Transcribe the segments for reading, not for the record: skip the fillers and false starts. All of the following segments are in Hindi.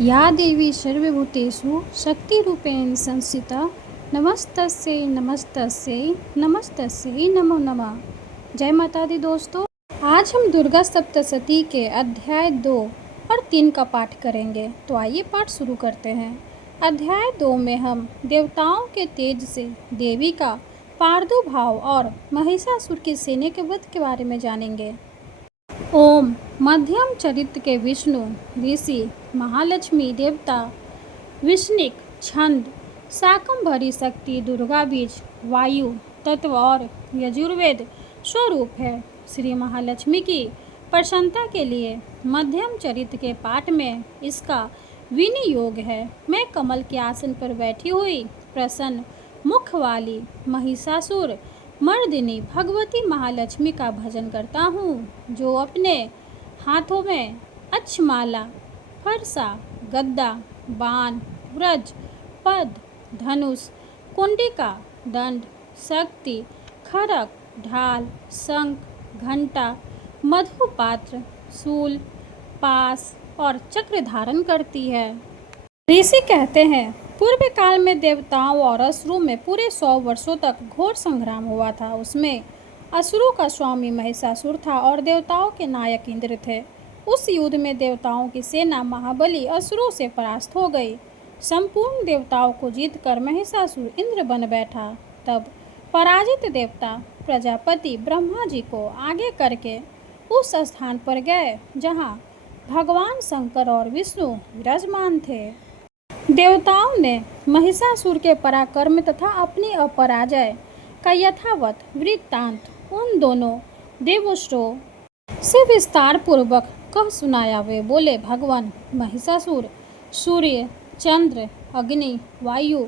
या देवी सर्वभूतेषु शक्तिरूपेण संस्थिता नमस्तस्यै नमस्तस्यै नमस्तस्यै नमो नमः। जय माता दी दोस्तों, आज हम दुर्गा सप्तशती के अध्याय 2 और 3 का पाठ करेंगे। तो आइए पाठ शुरू करते हैं। अध्याय 2 में हम देवताओं के तेज से देवी का प्रादुर्भाव और महिषासुर की सैन्य के वध के बारे में जानेंगे। ओम मध्यम चरित्र के विष्णु ऋषि महालक्ष्मी देवता विष्णिक छंद शाकंभरी शक्ति दुर्गा बीज वायु तत्व और यजुर्वेद स्वरूप है। श्री महालक्ष्मी की प्रसन्नता के लिए मध्यम चरित्र के पाठ में इसका विनियोग है। मैं कमल के आसन पर बैठी हुई प्रसन्न मुख वाली महिषासुर मर्दिनी भगवती महालक्ष्मी का भजन करता हूँ, जो अपने हाथों में अक्षमाला फरसा गद्दा बाण व्रज पद धनुष कुंडिका दंड शक्ति खड़ग ढाल शंख घंटा मधुपात्र शूल पास और चक्र धारण करती है। ऋषि कहते हैं, पूर्व काल में देवताओं और असुरों में पूरे 100 वर्षों तक घोर संग्राम हुआ था। उसमें असुरों का स्वामी महिषासुर था और देवताओं के नायक इंद्र थे। उस युद्ध में देवताओं की सेना महाबली असुरों से परास्त हो गई। संपूर्ण देवताओं को जीतकर महिषासुर इंद्र बन बैठा। तब पराजित देवता प्रजापति ब्रह्मा जी को आगे करके उस स्थान पर गए जहाँ भगवान शंकर और विष्णु विराजमान थे। देवताओं ने महिषासुर के पराक्रम तथा अपनी अपराजय का यथावत वृत्तांत उन दोनों देवों से विस्तार पूर्वक कह सुनाया। वे बोले, भगवान महिषासुर सूर्य चंद्र अग्नि वायु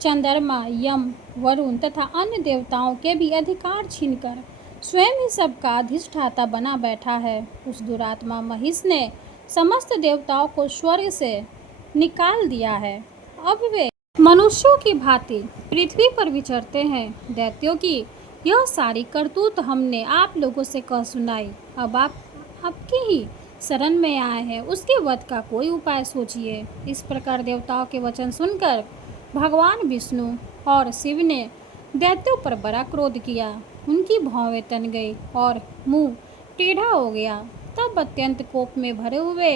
चंद्रमा यम वरुण तथा अन्य देवताओं के भी अधिकार छीनकर स्वयं ही सबका अधिष्ठाता बना बैठा है। उस दुरात्मा महिष ने समस्त देवताओं को स्वर्ग से निकाल दिया है। अब वे मनुष्यों की भांति पृथ्वी पर विचरते हैं। दैत्यों की यह सारी करतूत हमने आप लोगों से कह सुनाई। अब आप आपकी ही शरण में आए हैं, उसके वध का कोई उपाय सोचिए। इस प्रकार देवताओं के वचन सुनकर भगवान विष्णु और शिव ने दैत्यों पर बड़ा क्रोध किया। उनकी भौवें तन गई और मुंह टेढ़ा हो गया। तब अत्यंत कोप में भरे हुए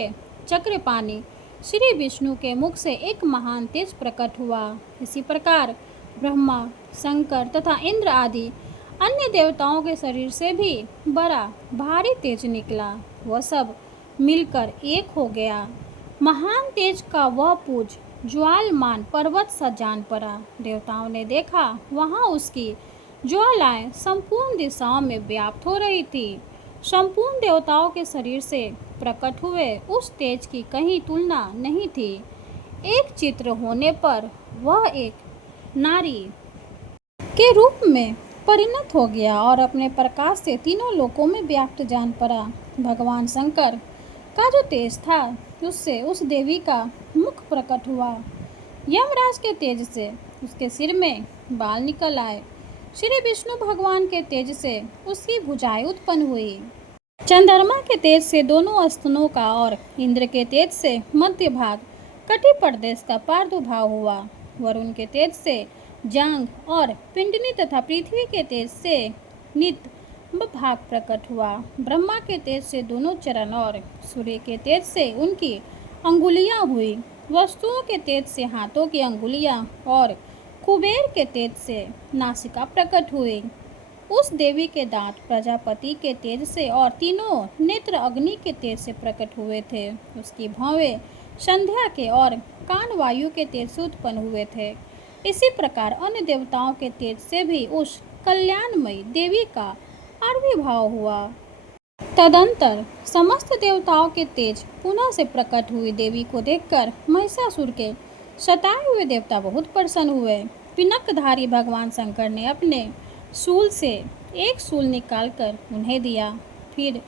चक्रपाणी श्री विष्णु के मुख से एक महान तेज प्रकट हुआ। इसी प्रकार ब्रह्मा शंकर तथा इंद्र आदि अन्य देवताओं के शरीर से भी बड़ा भारी तेज निकला। वह सब मिलकर एक हो गया। महान तेज का वह पुंज ज्वालमान पर्वत सा जान पड़ा। देवताओं ने देखा, वहां उसकी ज्वालाएं संपूर्ण दिशाओं में व्याप्त हो रही थी। संपूर्ण देवताओं के शरीर से प्रकट हुए उस तेज की कहीं तुलना नहीं थी। एक चित्र होने पर वह एक नारी के रूप में परिणत हो गया और अपने प्रकाश से तीनों लोकों में व्याप्त जान पड़ा। भगवान शंकर का जो तेज था, उससे उस देवी का मुख प्रकट हुआ। यमराज के तेज से उसके सिर में बाल निकल आए। श्री विष्णु भगवान के तेज से उसकी भुजाएं उत्पन्न हुई। चंद्रमा के तेज से दोनों स्तनों का और इंद्र के तेज से मध्य भाग कटी प्रदेश का प्रादुर्भाव हुआ। वरुण के तेज से जांघ और पिंडनी तथा पृथ्वी के तेज से नित भाग प्रकट हुआ। ब्रह्मा के तेज से दोनों चरण और सूर्य के तेज से उनकी अंगुलियां हुई। वस्तुओं के तेज से हाथों की अंगुलियां और कुबेर के तेज से नासिका प्रकट हुई। उस देवी के दांत प्रजापति के तेज से और तीनों नेत्र अग्नि के तेज से प्रकट हुए थे। उसकी भौवें संध्या के और कान वायु के तेज से उत्पन्न हुए थे। इसी प्रकार अन्य देवताओं के तेज से भी उस कल्याणमयी देवी का आविर्भाव हुआ। तदंतर समस्त देवताओं के तेज पुनः से प्रकट हुई देवी को देखकर महिषासुर के सताए हुए देवता बहुत प्रसन्न हुए। पिनकधारी भगवान शंकर ने अपने शूल से एक शूल निकालकर उन्हें दिया। फिर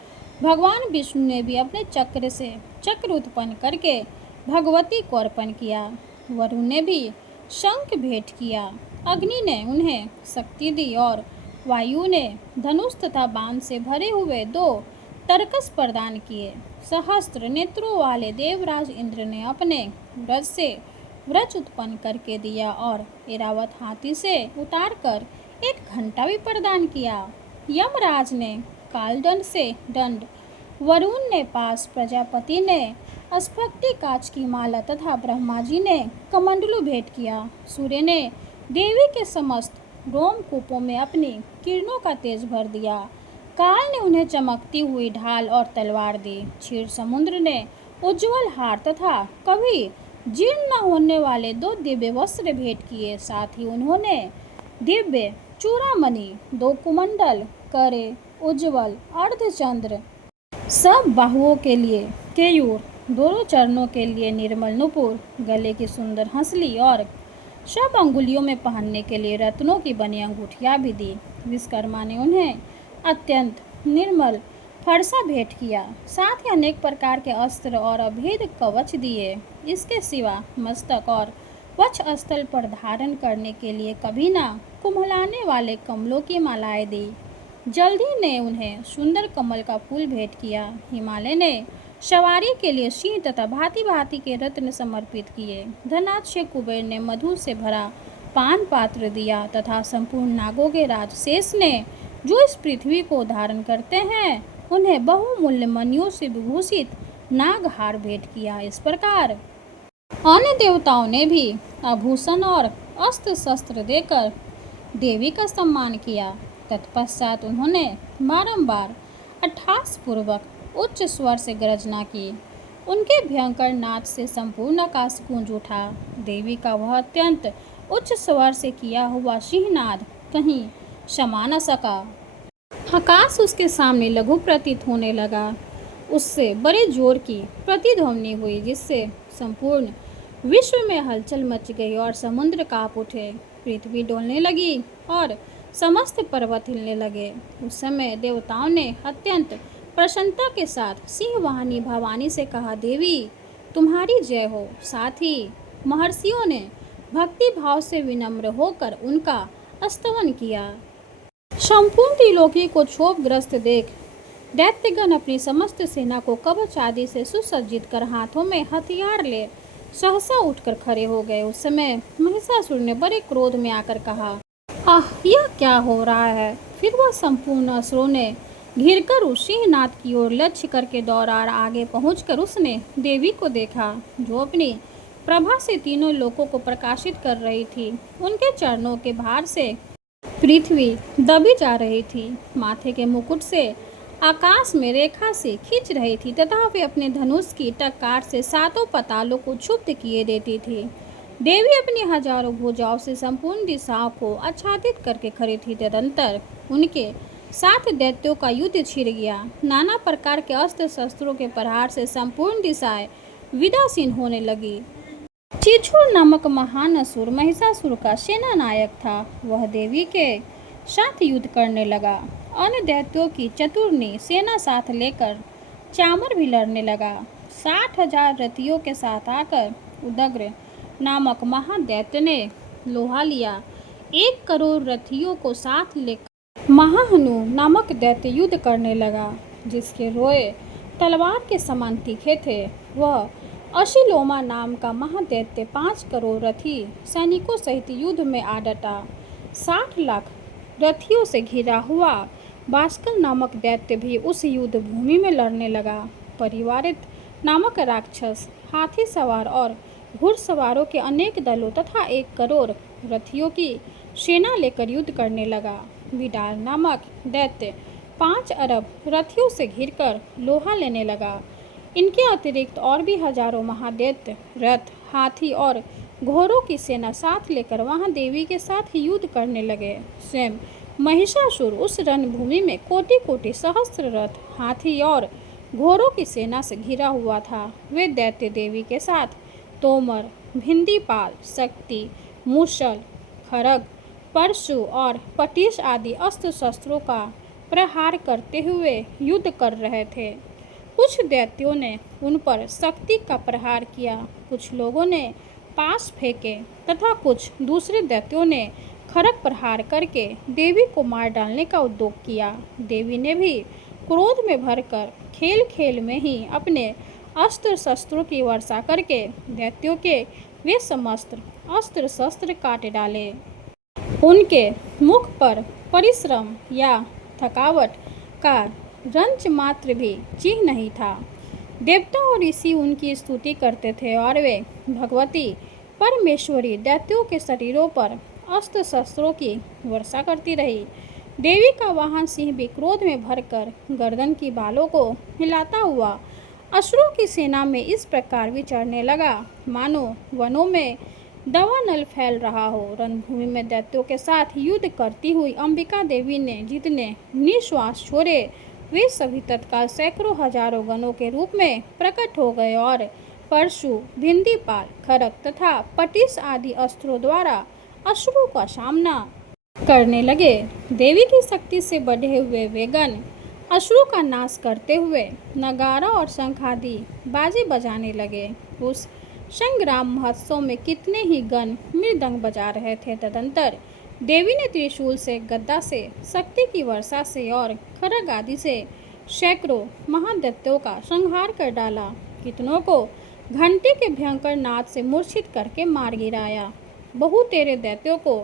भगवान विष्णु ने भी अपने चक्र से चक्र उत्पन्न करके भगवती को अर्पण किया। वरुण ने भी शंख भेंट किया। अग्नि ने उन्हें शक्ति दी और वायु ने धनुष तथा बाण से भरे हुए 2 तर्कस प्रदान किए। सहस्त्र नेत्रों वाले देवराज इंद्र ने अपने व्रज से व्रज उत्पन्न करके दिया और ऐरावत हाथी से उतारकर एक घंटा भी प्रदान किया। यमराज ने कालदंड से दंड, वरुण ने पास, प्रजापति ने स्फटिक कांच की माला तथा ब्रह्मा जी ने कमंडलू भेंट किया। सूर्य ने देवी के समस्त रोमकूपों में अपनी किरणों का तेज भर दिया। काल ने उन्हें चमकती हुई ढाल और तलवार दी। क्षीर समुद्र ने उज्जवल हार तथा कभी जीर्ण न होने वाले 2 दिव्य वस्त्र भेंट किए। साथ ही उन्होंने दिव्य चूड़ामणि, 2 कुमंडल, करे उज्जवल अर्धचंद्र, सब बाहुओं के लिए केयूर, दोनों चरणों के लिए निर्मल नुपुर, गले की सुंदर हंसली और सब अंगुलियों में पहनने के लिए रत्नों की बनी अंगूठियाँ भी दी। विश्वकर्मा ने उन्हें अत्यंत निर्मल फरसा भेंट किया। साथ ही अनेक प्रकार के अस्त्र और अभेद कवच दिए। इसके सिवा मस्तक और वक्ष स्थल पर धारण करने के लिए कभी ना कुम्हलाने वाले कमलों की मालाएं दी। जल्दी ने उन्हें सुंदर कमल का फूल भेंट किया। हिमालय ने सवारी के लिए सिंह तथा भांति भांति के रत्न समर्पित किए। धनाढ्य से कुबेर ने मधु से भरा पान पात्र दिया तथा संपूर्ण नागों के राज शेष ने, जो इस पृथ्वी को धारण करते हैं, उन्हें बहुमूल्य मणियों से विभूषित नागहार भेंट किया। इस प्रकार अन्य देवताओं ने भी आभूषण और अस्त्र शस्त्र देकर देवी का सम्मान किया। तत्पश्चात उन्होंने बारंबार अट्टहासपूर्वक उच्च स्वर से गर्जना की। उनके भयंकर नाद से संपूर्ण आकाश गूंज उठा। देवी का वह अत्यंत उच्च स्वर से किया हुआ सिंहनाद कहीं समा न सका। आकाश उसके सामने लघु प्रतीत होने लगा। उससे बड़े जोर की प्रतिध्वनि हुई, जिससे संपूर्ण विश्व में हलचल मच गई और समुद्र कांप उठे। पृथ्वी डोलने लगी और समस्त पर्वत हिलने लगे। उस समय देवताओं ने अत्यंत प्रसन्नता के साथ सिंहवाहिनी भवानी से कहा, देवी तुम्हारी जय हो। साथ ही महर्षियों ने भक्ति भाव से विनम्र होकर उनका स्तवन किया। संपूर्ण त्रिलोकी को क्षोभग्रस्त देख दैत्यगण अपनी समस्त सेना को कवच आदि से सुसज्जित कर हाथों में हथियार ले सहसा उठकर खड़े हो गए। उस समय महिषासुर ने बड़े क्रोध में आकर कहा, आह, यह क्या हो रहा है। फिर वह संपूर्ण असुरों ने घिरकर उस सिंहनाद की ओर लक्ष्य करके दौड़ा। आगे पहुंचकर उसने देवी को देखा, जो अपनी प्रभा से तीनों लोकों को प्रकाशित कर रही थी। उनके चरणों के भार से पृथ्वी दबी जा रही थी। माथे के मुकुट से आकाश में रेखा से खींच रही थी तथा वे अपने धनुष की टक्कार से 7 पातालों को क्षुब्ध किए देती थी। देवी अपनी हजारों भुजाओं से संपूर्ण दिशाओं को आच्छादित करके खड़ी थी। तदंतर उनके 7 दैत्यों का युद्ध छिड़ गया। नाना प्रकार के अस्त्र शस्त्रों के प्रहार से संपूर्ण दिशाएं विदासीन होने लगी। चिछुर नामक महान असुर महिषासुर का सेना नायक था। वह देवी के साथ युद्ध करने लगा। अन्य दैत्यों की चतुर्नी सेना साथ लेकर चामर भी लड़ने लगा। 60,000 रथियों के साथ आकर उदग्र नामक महादैत्य ने लोहा लिया। 1 करोड़ रथियों को साथ लेकर महाहनु नामक दैत्य युद्ध करने लगा, जिसके रोए तलवार के समान तीखे थे। वह अशिलोमा नाम का महादैत्य 5 करोड़ रथी सैनिकों सहित युद्ध में आ डटा। 60 लाख रथियों से घिरा हुआ बास्कल नामक दैत्य भी उस युद्ध भूमि में लड़ने लगा। परिवारित नामक राक्षस हाथी सवार और घुड़सवारों के अनेक दलों तथा 1 करोड़ रथियों की सेना लेकर युद्ध करने लगा। विडाल नामक दैत्य 5 अरब रथियों से घिरकर लोहा लेने लगा। इनके अतिरिक्त और भी हजारों महादैत्य रथ, हाथी और घोड़ों की सेना साथ लेकर वहां देवी के साथ युद्ध करने लगे। स्वयं महिषासुर उस रणभूमि में कोटि कोटि सहस्त्र रथ, हाथी और घोड़ों की सेना से घिरा हुआ था। वे दैत्य देवी के साथ तोमर, भिंदीपाल, शक्ति, मूसल, खरग, परशु और पटीस आदि अस्त्र शस्त्रों का प्रहार करते हुए युद्ध कर रहे थे। कुछ दैत्यों ने उन पर शक्ति का प्रहार किया, कुछ लोगों ने पास फेंके तथा कुछ दूसरे दैत्यों ने खड़ग प्रहार करके देवी को मार डालने का उद्योग किया। देवी ने भी क्रोध में भरकर खेल खेल में ही अपने अस्त्र शस्त्रों की वर्षा करके दैत्यों के वे समस्त अस्त्र शस्त्र काट डाले। उनके मुख पर परिश्रम या थकावट का रंच मात्र भी चिन्ह नहीं था। देवता और ऋषि उनकी स्तुति करते थे और वे भगवती परमेश्वरी दैत्यों के शरीरों पर अस्त्र शस्त्रों की वर्षा करती रही। देवी का वाहन सिंह भी क्रोध में भरकर गर्दन की बालों को हिलाता हुआ असुरों की सेना में इस प्रकार विचरने लगा मानो वनों में दावानल फैल रहा हो। रणभूमि में दैत्यों के साथ युद्ध करती हुई अंबिका देवी ने जितने निश्वास छोड़े वे सभी तत्काल सैकड़ों हजारों गणों के रूप में प्रकट हो गए और परशु, भिंदीपाल, खड़ग तथा पटिस आदि अस्त्रों द्वारा असुरों का सामना करने लगे। देवी की शक्ति से बढ़े हुए वे गण असुरों का नाश करते हुए नगारा और शंख आदि बाजे बजाने लगे। उस संग्राम महोत्सव में कितने ही गण मृदंग बजा रहे थे। तदंतर देवी ने त्रिशूल से, गदा से, शक्ति की वर्षा से और खड्ग आदि से सैकड़ों महादैत्यों का संहार कर डाला। कितनों को घंटे के भयंकर नाद से मूर्छित करके मार गिराया। बहुतेरे दैत्यों को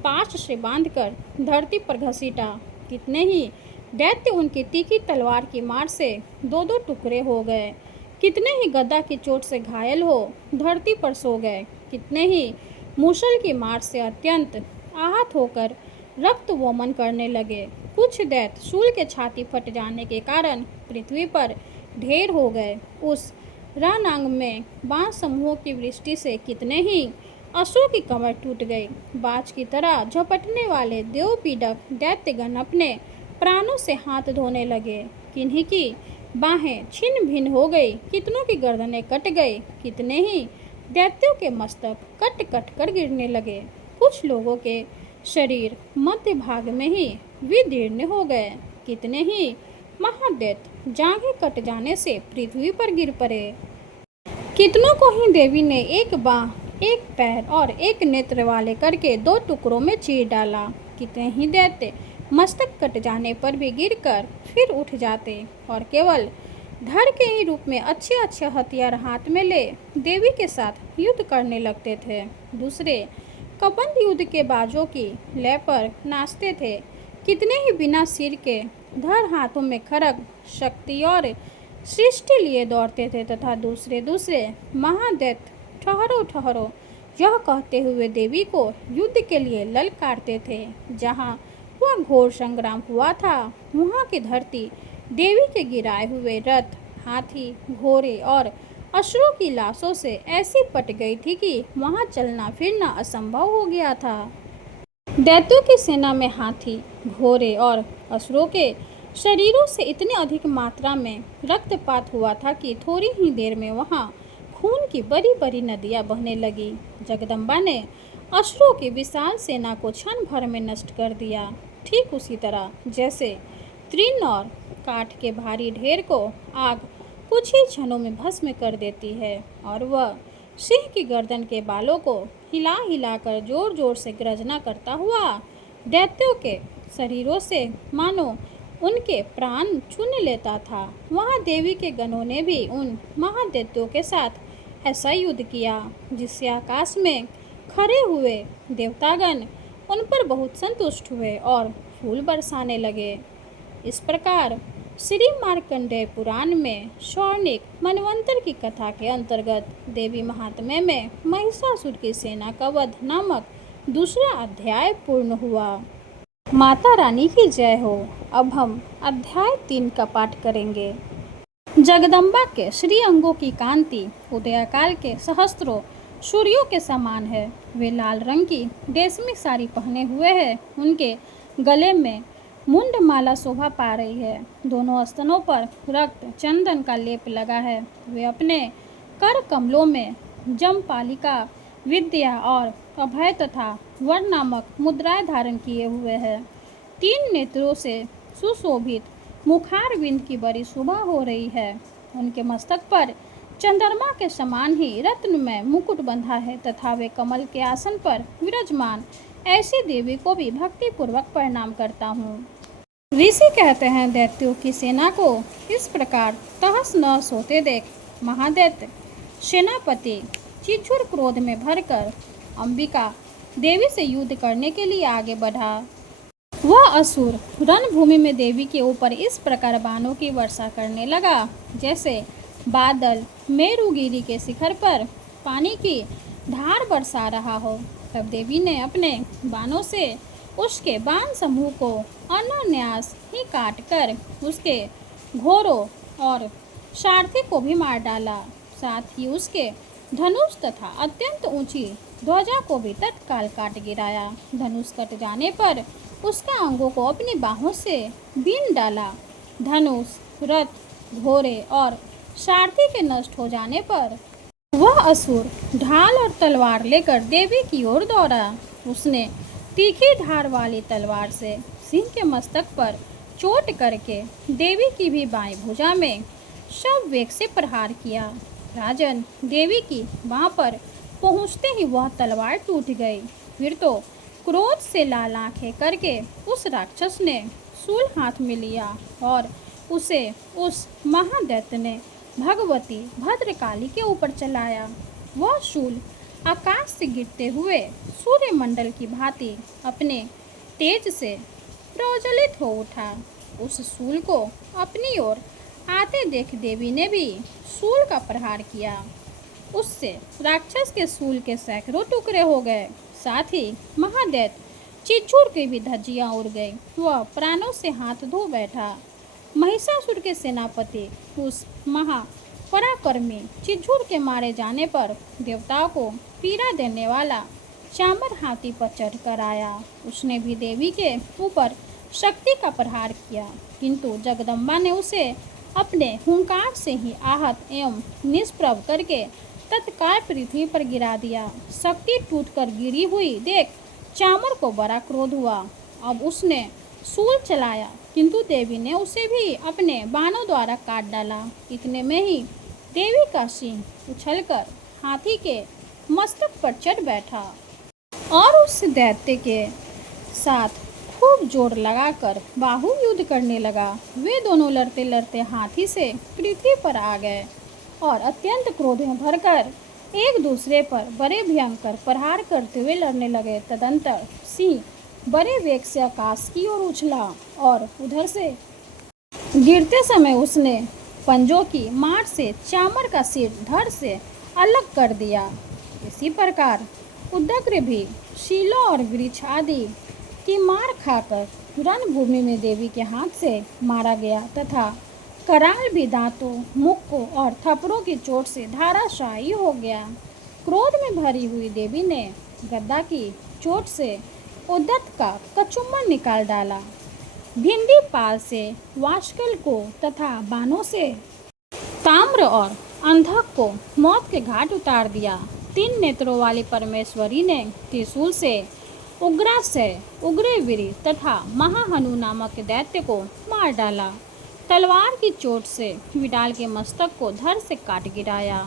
पाश से बांधकर धरती पर घसीटा। कितने ही दैत्य उनकी तीखी तलवार की मार से दो दो टुकड़े हो गए। कितने ही गदा की चोट से घायल हो धरती पर सो गए। कितने ही मूसल की मार से अत्यंत आहत होकर रक्त वमन करने लगे। कुछ दैत्य शूल के छाती फट जाने के कारण पृथ्वी पर ढेर हो गए। उस रणांग में बाण समूहों की वृष्टि से कितने ही असुरों की कमर टूट गई। बाज की तरह झपटने वाले देवपीड़क दैत्यगण अपने प्राणों से हाथ धोने लगे। किन्हीं की बाहें छिन्न भिन्न हो गई, कितनों की गर्दनें कट गई। कितने ही दैत्यों के मस्तक कट कट कर गिरने लगे। कुछ लोगों के शरीर मध्य भाग में ही विदीर्ण हो गए। कितने ही महादैत्य जांघें कट जाने से पृथ्वी पर गिर पड़े। कितनों को ही देवी ने एक बांह, एक पैर और एक नेत्र वाले करके दो टुकड़ों में चीर डाला। कितने ही दैत्य मस्तक कट जाने पर भी गिरकर फिर उठ जाते और केवल धड़ के ही रूप में अच्छे अच्छे हथियार हाथ में ले देवी के साथ युद्ध करने लगते थे। दूसरे कबंध युद्ध के बाजों की लय पर नाचते थे। कितने ही बिना सिर के धड़ हाथों में खड्ग, शक्ति और सृष्टि लिए दौड़ते थे तथा दूसरे दूसरे महादैत्य ठहरो ठहरो यह कहते हुए देवी को युद्ध के लिए ललकारते थे। जहाँ वह घोर संग्राम हुआ था वहाँ की धरती देवी के गिराए हुए रथ, हाथी, घोड़े और असुरों की लाशों से ऐसी पट गई थी कि वहाँ चलना फिरना असंभव हो गया था। दैत्यों की सेना में हाथी, घोड़े और असुरों के शरीरों से इतनी अधिक मात्रा में रक्तपात हुआ था कि थोड़ी ही देर में वहाँ खून की बड़ी बड़ी नदियाँ बहने लगी। जगदम्बा ने असुरों की विशाल सेना को क्षण भर में नष्ट कर दिया। ठीक उसी तरह जैसे तृण और काठ के भारी ढेर को आग कुछ ही क्षणों में भस्म कर देती है और वह सिंह की गर्दन के बालों को हिला हिलाकर जोर जोर से गर्जना करता हुआ दैत्यों के शरीरों से मानो उनके प्राण छीन लेता था। वहाँ देवी के गणों ने भी उन महादैत्यों के साथ ऐसा युद्ध किया जिससे आकाश में खड़े हुए देवतागण उन पर बहुत संतुष्ट हुए और फूल बरसाने लगे। इस प्रकार श्री मार्कंडेय पुराण में स्वर्णिक मनवंतर की कथा के अंतर्गत देवी महात्म्य में महिषासुर की सेना का वध नामक दूसरा अध्याय पूर्ण हुआ। माता रानी की जय हो। अब हम अध्याय 3 का पाठ करेंगे। जगदम्बा के श्री अंगों की कांति उदयकाल के सहस्त्रों सूर्यों के समान है। वे लाल रंग की रेशमी साड़ी पहने हुए हैं। उनके गले में मुंडमाला शोभा पा रही है। दोनों स्तनों पर रक्त चंदन का लेप लगा है। वे अपने कर कमलों में जमपालिका, विद्या और अभय तथा वर नामक मुद्राएं धारण किए हुए हैं। 3 नेत्रों से सुशोभित मुखारविंद की बड़ी शोभा हो रही है। उनके मस्तक पर चंद्रमा के समान ही रत्नमय मुकुट बंधा है तथा वे कमल के आसन पर विराजमान ऐसी देवी को भी भक्तिपूर्वक प्रणाम करता हूँ। ऋषि कहते हैं दैत्यों की सेना को इस प्रकार तहस नहस होते देख महादैत्य सेनापति चिचुर क्रोध में भरकर अंबिका देवी से युद्ध करने के लिए आगे बढ़ा। वह असुर रणभूमि में देवी के ऊपर इस प्रकार बाणों की वर्षा करने लगा जैसे बादल मेरुगिरी के शिखर पर पानी की धार बरसा रहा हो। तब देवी ने अपने बाणों से उसके बाण समूह को अनायास ही काट कर उसके घोड़ों और सारथी को भी मार डाला। साथ ही उसके धनुष तथा अत्यंत ऊंची ध्वजा को भी तत्काल काट गिराया। धनुष कट जाने पर उसके अंगों को अपनी बाहों से बीन डाला। धनुष, रथ, घोड़े और सारथी के नष्ट हो जाने पर वह असुर ढाल और तलवार लेकर देवी की ओर दौड़ा। उसने तीखी धार वाली तलवार से सिंह के मस्तक पर चोट करके देवी की भी बाएं भुजा में सब वेग से प्रहार किया। राजन, देवी की बाह पर पहुंचते ही वह तलवार टूट गई। फिर तो क्रोध से लाल आंखें करके उस राक्षस ने शूल हाथ में लिया और उसे उस महादैत्य ने भगवती भद्रकाली के ऊपर चलाया। वह शूल आकाश से गिरते हुए सूर्यमंडल की भांति अपने तेज से प्रज्वलित हो उठा। उस शूल को अपनी ओर आते देख देवी ने भी शूल का प्रहार किया। उससे राक्षस के शूल के सैकड़ों टुकड़े हो गए। साथ ही महादैत्य चिचुर की भी धज्जियां उड़ गई। वह प्राणों से हाथ धो बैठा। महिषासुर के सेनापति उस महापराक्रमी चिचुर के मारे जाने पर देवताओं को पीड़ा देने वाला चामर हाथी पर चढ़कर आया। उसने भी देवी के ऊपर शक्ति का प्रहार किया, किंतु जगदम्बा ने उसे अपने हुंकार से ही आहत एवं निष्प्रभ करके तत्काल पृथ्वी पर गिरा दिया। शक्ति टूटकर गिरी हुई देख चामर को बड़ा क्रोध हुआ। अब उसने शूल चलाया, किंतु देवी ने उसे भी अपने बाणों द्वारा काट डाला। इतने में ही देवी का सिंह उछलकर हाथी के मस्तक पर चढ़ बैठा और उस दैत्य के साथ खूब जोर लगाकर बाहु युद्ध करने लगा। वे दोनों लड़ते लड़ते हाथी से पृथ्वी पर आ गए और अत्यंत क्रोध में भरकर एक दूसरे पर बड़े भयंकर प्रहार करते हुए लड़ने लगे। तदंतर सिंह बड़े वेग से आकाश की ओर उछला और उधर से गिरते समय उसने पंजों की मार से चामर का सिर धड़ से अलग कर दिया। इसी प्रकार उदग्र भी शीलों और वृक्ष आदि की मार खाकर रणभूमि में देवी के हाथ से मारा गया तथा कराल भी दांतों, मुक्कों और थप्पड़ों की चोट से धाराशायी हो गया। क्रोध में भरी हुई देवी ने गदा की चोट से उद्दत का कचुम्बन निकाल डाला। भिंडी पाल से वाशकल को तथा बाणों से ताम्र और अंधक को मौत के घाट उतार दिया। 3 नेत्रों वाली परमेश्वरी ने त्रिशूल से उग्रासय, उग्रवीर तथा महाहनु नामक दैत्य को मार डाला। तलवार की चोट से विडाल के मस्तक को धड़ से काट गिराया।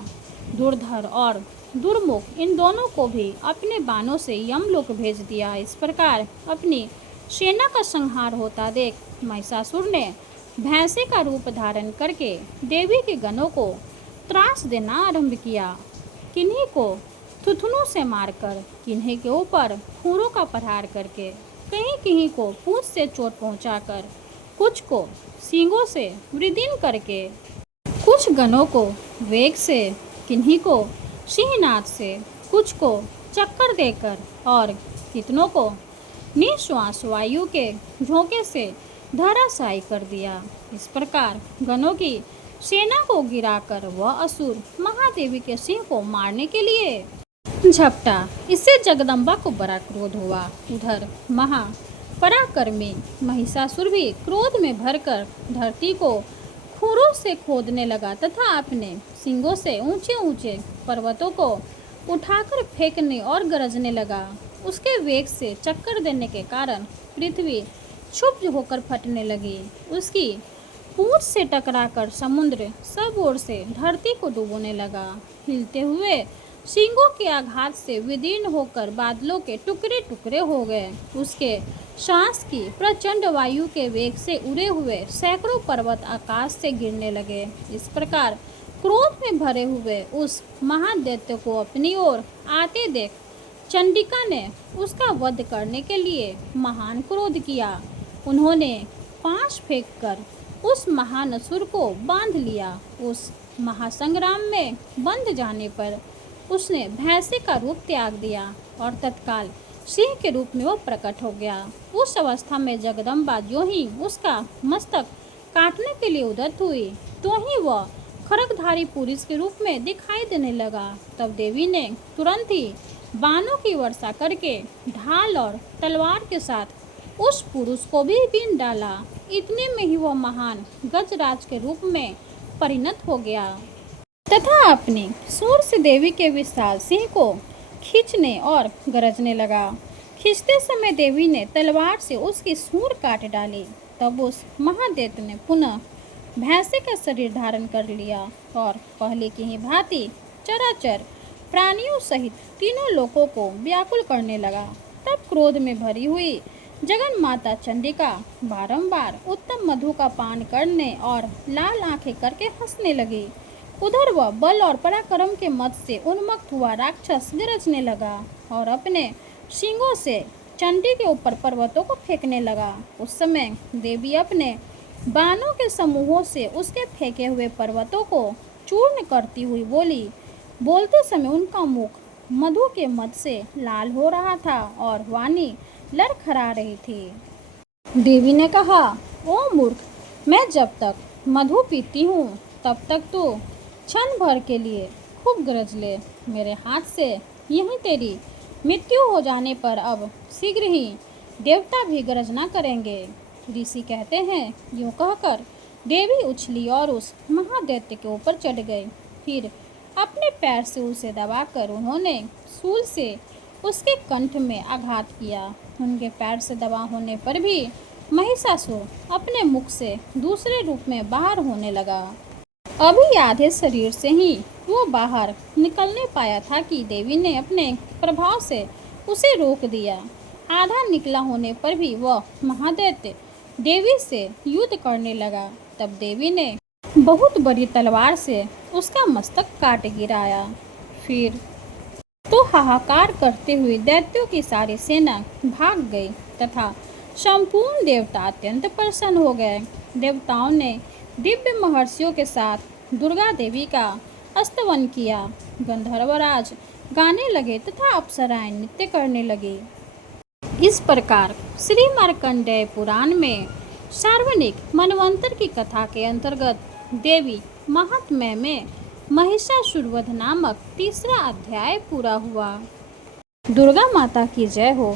दुर्धर और दुर्मुख इन दोनों को भी अपने बाणों से यमलोक भेज दिया। इस प्रकार अपनी सेना का संहार होता देख महिषासुर ने भैंसे का रूप धारण करके देवी के गणों को त्रास देना आरंभ किया। किन्हीं को थुथुनों से मारकर, किन्हीं के ऊपर खूरों का प्रहार करके, कहीं कहीं को पूंछ से चोट पहुंचाकर, कुछ को सींगों से वृद्धि करके, कुछ गणों को वेग से, किन्हीं को सिंहनाद से, कुछ को चक्कर देकर और कितनों को निश्वास वायु के झोंके से धराशायी कर दिया। इस प्रकार गणों की सेना को गिराकर वह असुर महादेवी के सिंह को मारने के लिए झपटा। इससे जगदम्बा को बड़ा क्रोध हुआ। उधर महापराक्रमी महिषासुर भी क्रोध में भरकर धरती को खूरों से खोदने लगा तथा अपने सींगों से ऊंचे ऊंचे पर्वतों को उठाकर फेंकने और गरजने लगा। उसके वेग से चक्कर देने के कारण पृथ्वी क्षुब्ध होकर फटने लगी। उसकी पूंछ से टकराकर समुद्र सब ओर से धरती को डुबोने लगा। हिलते हुए सींगों के आघात से विदीर्ण होकर बादलों के टुकड़े टुकड़े हो गए। उसके सांस की प्रचंड वायु के वेग से उड़े हुए सैकड़ों पर्वत आकाश से गिरने लगे। इस प्रकार क्रोध में भरे हुए उस महादैत्य को अपनी ओर आते देख चंडिका ने उसका वध करने के लिए महान क्रोध किया। उन्होंने पाश फेंककर उस महान असुर को बांध लिया। उस महासंग्राम में बंध जाने पर उसने भैंसे का रूप त्याग दिया और तत्काल सिंह के रूप में वो प्रकट हो गया। उस अवस्था में जगदम्बा जो ही उसका मस्तक काटने के लिए उद्यत हुई, तो ही वह खड्गधारी पुरुष के रूप में दिखाई देने लगा। तब देवी ने तुरंत ही बाणों की वर्षा करके ढाल और तलवार के साथ उस पुरुष को भी बीन डाला। इतने में ही वह महान गजराज के रूप में परिणत हो गया तथा अपनी सूर से देवी के विशाल सिंह को खींचने और गरजने लगा। खींचते समय देवी ने तलवार से उसकी सूंड काट डाली। तब उस महादैत्य ने पुनः भैंसे का शरीर धारण कर लिया और पहले की ही भांति चराचर प्राणियों सहित तीनों लोकों को व्याकुल करने लगा। तब क्रोध में भरी हुई जगन माता चंडिका बारंबार उत्तम मधु का पान करने और लाल आंखें करके हंसने लगी। उधर वह बल और पराक्रम के मत से उन्मत्त हुआ राक्षस गरजने लगा और अपने सींगों से चंडी के ऊपर पर्वतों को फेंकने लगा। उस समय देवी अपने बाणों के समूहों से उसके फेंके हुए पर्वतों को चूर्ण करती हुई बोली। बोलते समय उनका मुख मधु के मद से लाल हो रहा था और वाणी लड़खड़ा रही थी। देवी ने कहा, ओ मूर्ख, मैं जब तक मधु पीती हूँ तब तक तो क्षण भर के लिए खूब गरज ले। मेरे हाथ से यहीं तेरी मृत्यु हो जाने पर अब शीघ्र ही देवता भी गरजना करेंगे। ऋषि कहते हैं, यूँ कहकर देवी उछली और उस महादैत्य के ऊपर चढ़ गई। फिर अपने पैर से उसे दबाकर उन्होंने शूल से उसके कंठ में आघात किया। उनके पैर से दबा होने पर भी महिषासुर अपने मुख से दूसरे रूप में बाहर होने लगा। अभी आधे शरीर से ही वो बाहर निकलने पाया था कि देवी ने अपने प्रभाव से उसे रोक दिया। आधा निकला होने पर भी वह महादैत्य देवी से युद्ध करने लगा। तब देवी ने बहुत बड़ी तलवार से उसका मस्तक काट गिराया। फिर तो हाहाकार करते हुए दैत्यों की सारी सेना भाग गई तथा संपूर्ण देवता अत्यंत प्रसन्न हो गए। देवताओं ने दिव्य महर्षियों के साथ दुर्गा देवी का स्तवन किया। गंधर्वराज गाने लगे तथा अप्सराएं नृत्य करने लगी। इस प्रकार श्री मार्कंडेय पुराण में सार्वनिक मनवंतर की कथा के अंतर्गत देवी महात्म्य में महिषासुर वध नामक तीसरा अध्याय पूरा हुआ। दुर्गा माता की जय हो।